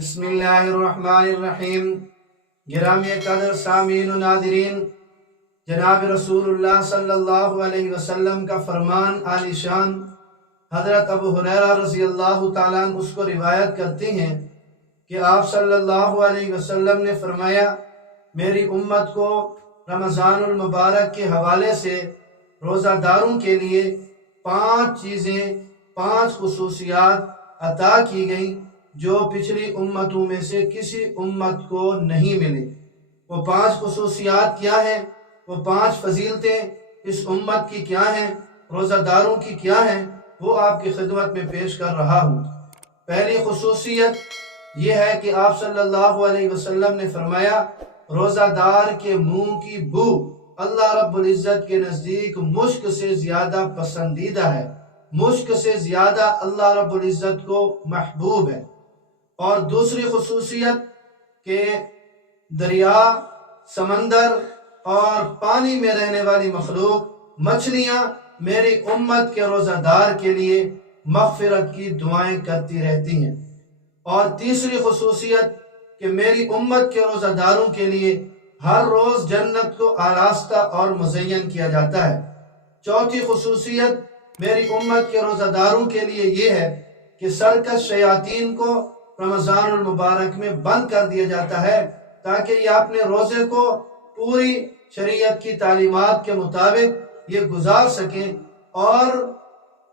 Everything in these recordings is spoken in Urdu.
بسم اللہ الرحمن الرحیم۔ گرامی قدر سامعین و ناظرین، جناب رسول اللہ صلی اللہ علیہ وسلم کا فرمان عالی شان حضرت ابو ہریرہ رضی اللہ تعالیٰ عنہ اس کو روایت کرتے ہیں کہ آپ صلی اللہ علیہ وسلم نے فرمایا، میری امت کو رمضان المبارک کے حوالے سے روزہ داروں کے لیے 5 چیزیں، 5 خصوصیات عطا کی گئیں جو پچھلی امتوں میں سے کسی امت کو نہیں ملے۔ وہ 5 خصوصیات کیا ہیں؟ وہ 5 فضیلتیں اس امت کی کیا ہیں، روزہ داروں کی کیا ہیں، وہ آپ کی خدمت میں پیش کر رہا ہوں۔ پہلی خصوصیت یہ ہے کہ آپ صلی اللہ علیہ وسلم نے فرمایا، روزہ دار کے منہ کی بو اللہ رب العزت کے نزدیک مشک سے زیادہ پسندیدہ ہے، مشک سے زیادہ اللہ رب العزت کو محبوب ہے۔ اور دوسری خصوصیت کہ دریا، سمندر اور پانی میں رہنے والی مخلوق، مچھلیاں میری امت کے روزہ دار کے لیے مغفرت کی دعائیں کرتی رہتی ہیں۔ اور تیسری خصوصیت کہ میری امت کے روزہ داروں کے لیے ہر روز جنت کو آراستہ اور مزین کیا جاتا ہے۔ چوتھی خصوصیت میری امت کے روزہ داروں کے لیے یہ ہے کہ سرکش شیاطین کو رمضان المبارک میں بند کر دیا جاتا ہے تاکہ یہ اپنے روزے کو پوری شریعت کی تعلیمات کے مطابق یہ گزار سکیں اور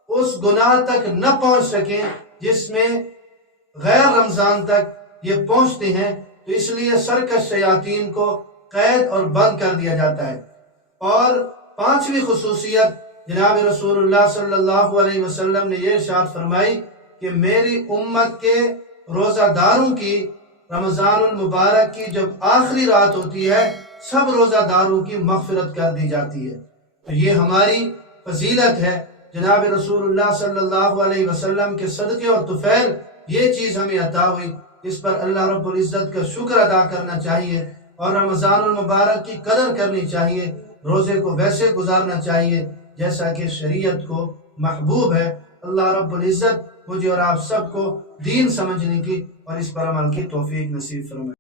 اس گناہ تک نہ پہنچ سکیں جس میں غیر رمضان تک یہ پہنچتے ہیں، تو اس لیے سرکش شیاطین کو قید اور بند کر دیا جاتا ہے۔ اور 5ویں خصوصیت جناب رسول اللہ صلی اللہ علیہ وسلم نے یہ ارشاد فرمائی کہ میری امت کے روزہ داروں کی رمضان المبارک کی جب آخری رات ہوتی ہے، سب روزہ داروں کی مغفرت کر دی جاتی ہے۔ تو یہ ہماری فضیلت ہے، جناب رسول اللہ صلی اللہ علیہ وسلم کے صدقے اور طفیل یہ چیز ہمیں عطا ہوئی، اس پر اللہ رب العزت کا شکر ادا کرنا چاہیے اور رمضان المبارک کی قدر کرنی چاہیے، روزے کو ویسے گزارنا چاہیے جیسا کہ شریعت کو محبوب ہے۔ اللہ رب العزت مجھے اور آپ سب کو دین سمجھنے کی اور اس پر عمل کی توفیق نصیب فرمائے۔